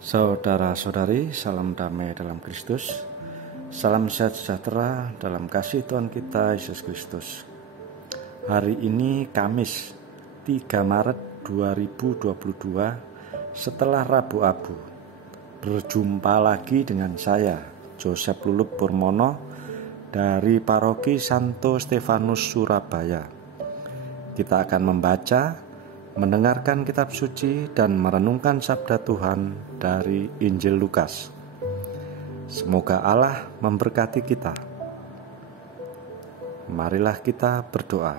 Saudara-saudari, salam damai dalam Kristus. Salam sejahtera dalam kasih Tuhan kita Yesus Kristus. Hari ini Kamis 3 Maret 2022, setelah Rabu Abu. Berjumpa lagi dengan saya, Joseph Lulup Purmono, dari Paroki Santo Stefanus Surabaya. Kita akan membaca, mendengarkan kitab suci, dan merenungkan sabda Tuhan dari Injil Lukas. Semoga Allah memberkati kita. Marilah kita berdoa.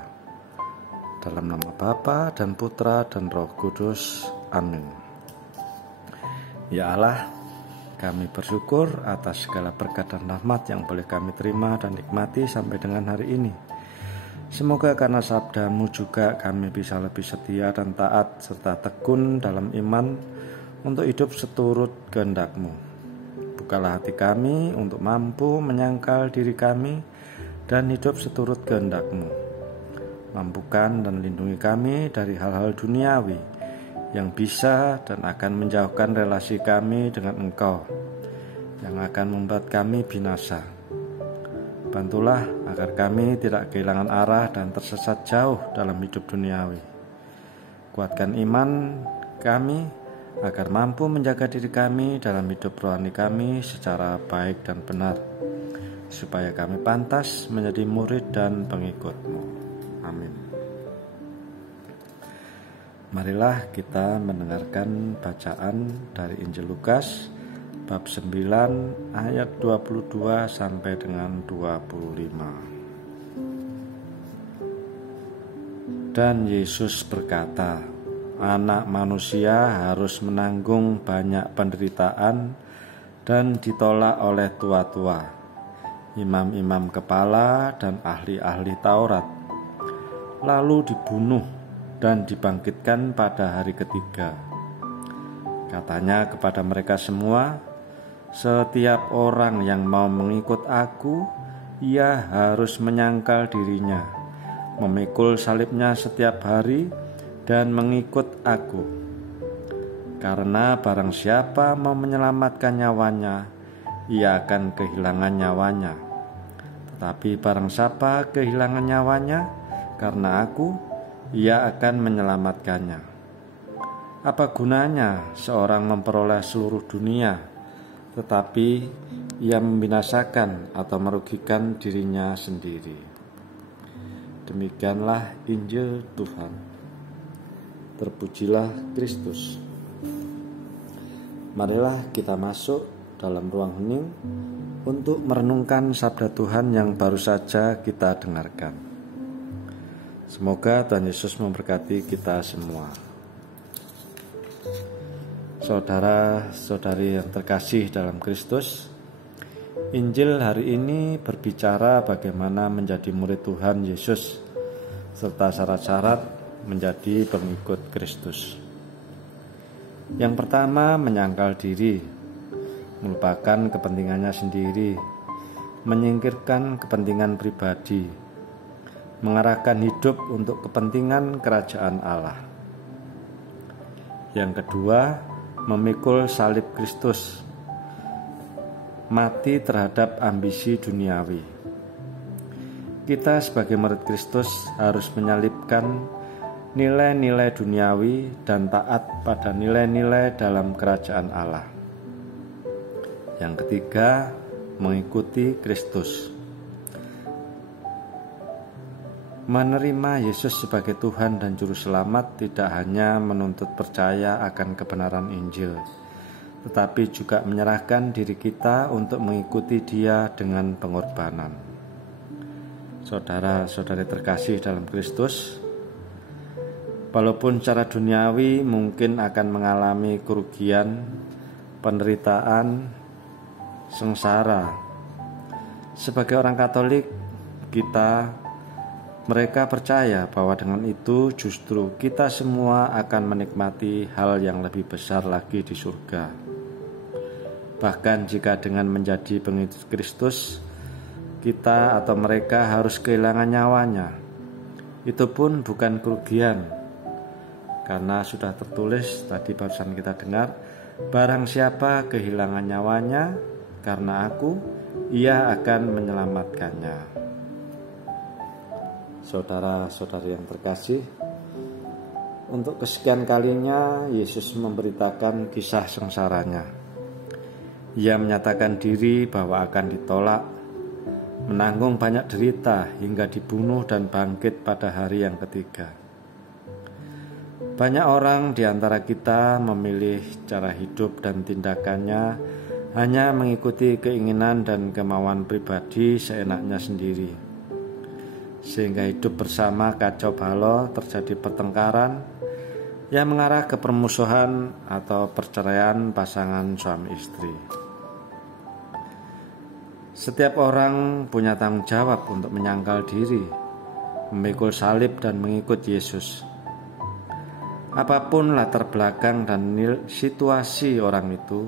Dalam nama Bapa dan Putra dan Roh Kudus. Amin. Ya Allah, kami bersyukur atas segala berkat dan rahmat yang boleh kami terima dan nikmati sampai dengan hari ini. Semoga karena sabda-Mu juga kami bisa lebih setia dan taat serta tekun dalam iman untuk hidup seturut kehendak-Mu. Bukalah hati kami untuk mampu menyangkal diri kami dan hidup seturut kehendak-Mu. Mampukan dan lindungi kami dari hal-hal duniawi yang bisa dan akan menjauhkan relasi kami dengan Engkau, yang akan membuat kami binasa. Bantulah agar kami tidak kehilangan arah dan tersesat jauh dalam hidup duniawi. Kuatkan iman kami agar mampu menjaga diri kami dalam hidup rohani kami secara baik dan benar, supaya kami pantas menjadi murid dan pengikut-Mu. Amin. Marilah kita mendengarkan bacaan dari Injil Lukas bab 9 ayat 22 sampai dengan 25. Dan Yesus berkata, Anak manusia harus menanggung banyak penderitaan dan ditolak oleh tua-tua, imam-imam kepala dan ahli-ahli Taurat, lalu dibunuh dan dibangkitkan pada hari ketiga. Katanya kepada mereka semua, setiap orang yang mau mengikut aku, ia harus menyangkal dirinya, memikul salibnya setiap hari, dan mengikut aku. Karena barang siapa mau menyelamatkan nyawanya, ia akan kehilangan nyawanya. Tetapi barang siapa kehilangan nyawanya karena aku, ia akan menyelamatkannya. Apa gunanya seorang memperoleh seluruh dunia, tetapi ia membinasakan atau merugikan dirinya sendiri? Demikianlah Injil Tuhan. Terpujilah Kristus. Marilah kita masuk dalam ruang hening untuk merenungkan sabda Tuhan yang baru saja kita dengarkan. Semoga Tuhan Yesus memberkati kita semua. Saudara-saudari yang terkasih dalam Kristus, Injil hari ini berbicara bagaimana menjadi murid Tuhan Yesus serta syarat-syarat menjadi pengikut Kristus. Yang pertama, menyangkal diri, melupakan kepentingannya sendiri, menyingkirkan kepentingan pribadi, mengarahkan hidup untuk kepentingan kerajaan Allah. Yang kedua, memikul salib Kristus, mati terhadap ambisi duniawi. Kita sebagai murid Kristus harus menyalipkan nilai-nilai duniawi dan taat pada nilai-nilai dalam kerajaan Allah. Yang ketiga, mengikuti Kristus. Menerima Yesus sebagai Tuhan dan Juru Selamat tidak hanya menuntut percaya akan kebenaran Injil, tetapi juga menyerahkan diri kita untuk mengikuti Dia dengan pengorbanan. Saudara-saudari terkasih dalam Kristus, walaupun secara duniawi mungkin akan mengalami kerugian, penderitaan, sengsara, sebagai orang Katolik, mereka percaya bahwa dengan itu justru kita semua akan menikmati hal yang lebih besar lagi di surga. Bahkan jika dengan menjadi pengikut Kristus, kita atau mereka harus kehilangan nyawanya, itu pun bukan kerugian, Karena sudah tertulis tadi barusan kita dengar, barang siapa kehilangan nyawanya karena aku, ia akan menyelamatkannya. Saudara-saudari yang terkasih, untuk kesekian kalinya Yesus memberitakan kisah sengsaranya. Ia menyatakan diri bahwa akan ditolak, menanggung banyak derita hingga dibunuh dan bangkit pada hari yang ketiga. Banyak orang di antara kita memilih cara hidup dan tindakannya hanya mengikuti keinginan dan kemauan pribadi seenaknya sendiri, sehingga hidup bersama kacau balau, terjadi pertengkaran yang mengarah ke permusuhan atau perceraian pasangan suami istri. Setiap orang punya tanggung jawab untuk menyangkal diri, memikul salib dan mengikut Yesus. Apapun latar belakang dan situasi orang itu,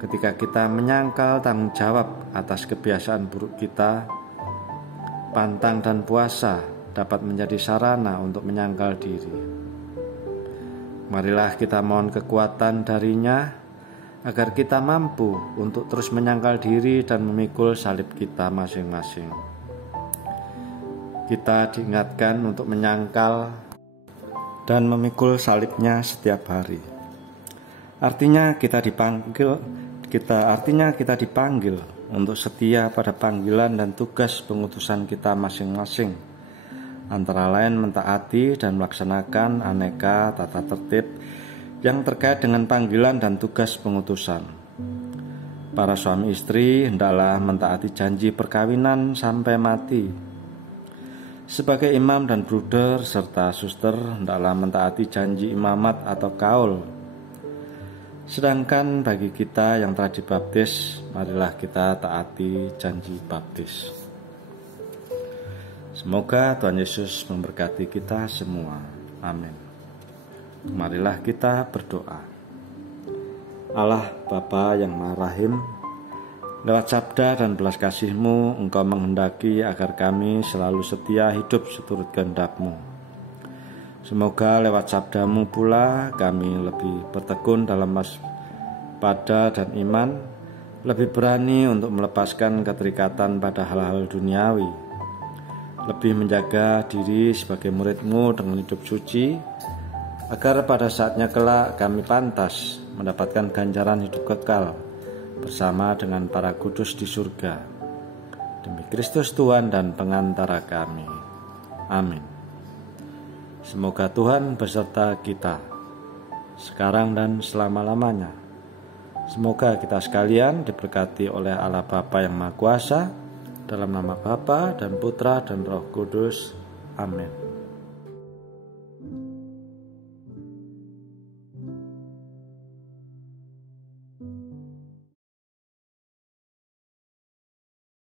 ketika kita menyangkal tanggung jawab atas kebiasaan buruk kita, pantang dan puasa dapat menjadi sarana untuk menyangkal diri. Marilah kita mohon kekuatan darinya agar kita mampu untuk terus menyangkal diri dan memikul salib kita masing-masing. Kita diingatkan untuk menyangkal dan memikul salibnya setiap hari. Artinya kita dipanggil untuk setia pada panggilan dan tugas pengutusan kita masing-masing, antara lain mentaati dan melaksanakan aneka tata tertib yang terkait dengan panggilan dan tugas pengutusan. Para suami istri hendaklah mentaati janji perkawinan sampai mati. Sebagai imam dan bruder serta suster hendaklah mentaati janji imamat atau kaul. Sedangkan bagi kita yang telah dibaptis, marilah kita taati janji baptis. Semoga Tuhan Yesus memberkati kita semua. Amin. Marilah kita berdoa. Allah Bapa yang Maha Rahim, lewat sabda dan belas kasih-Mu, Engkau menghendaki agar kami selalu setia hidup seturut kehendak-Mu. Semoga lewat sabda-Mu pula kami lebih bertekun dalam waspada dan iman, lebih berani untuk melepaskan keterikatan pada hal-hal duniawi, lebih menjaga diri sebagai murid-Mu dengan hidup suci, agar pada saatnya kelak kami pantas mendapatkan ganjaran hidup kekal bersama dengan para kudus di surga. Demi Kristus Tuhan dan pengantara kami. Amin. Semoga Tuhan beserta kita sekarang dan selama-lamanya. Semoga kita sekalian diberkati oleh Allah Bapa yang Maha Kuasa, dalam nama Bapa dan Putra dan Roh Kudus. Amin.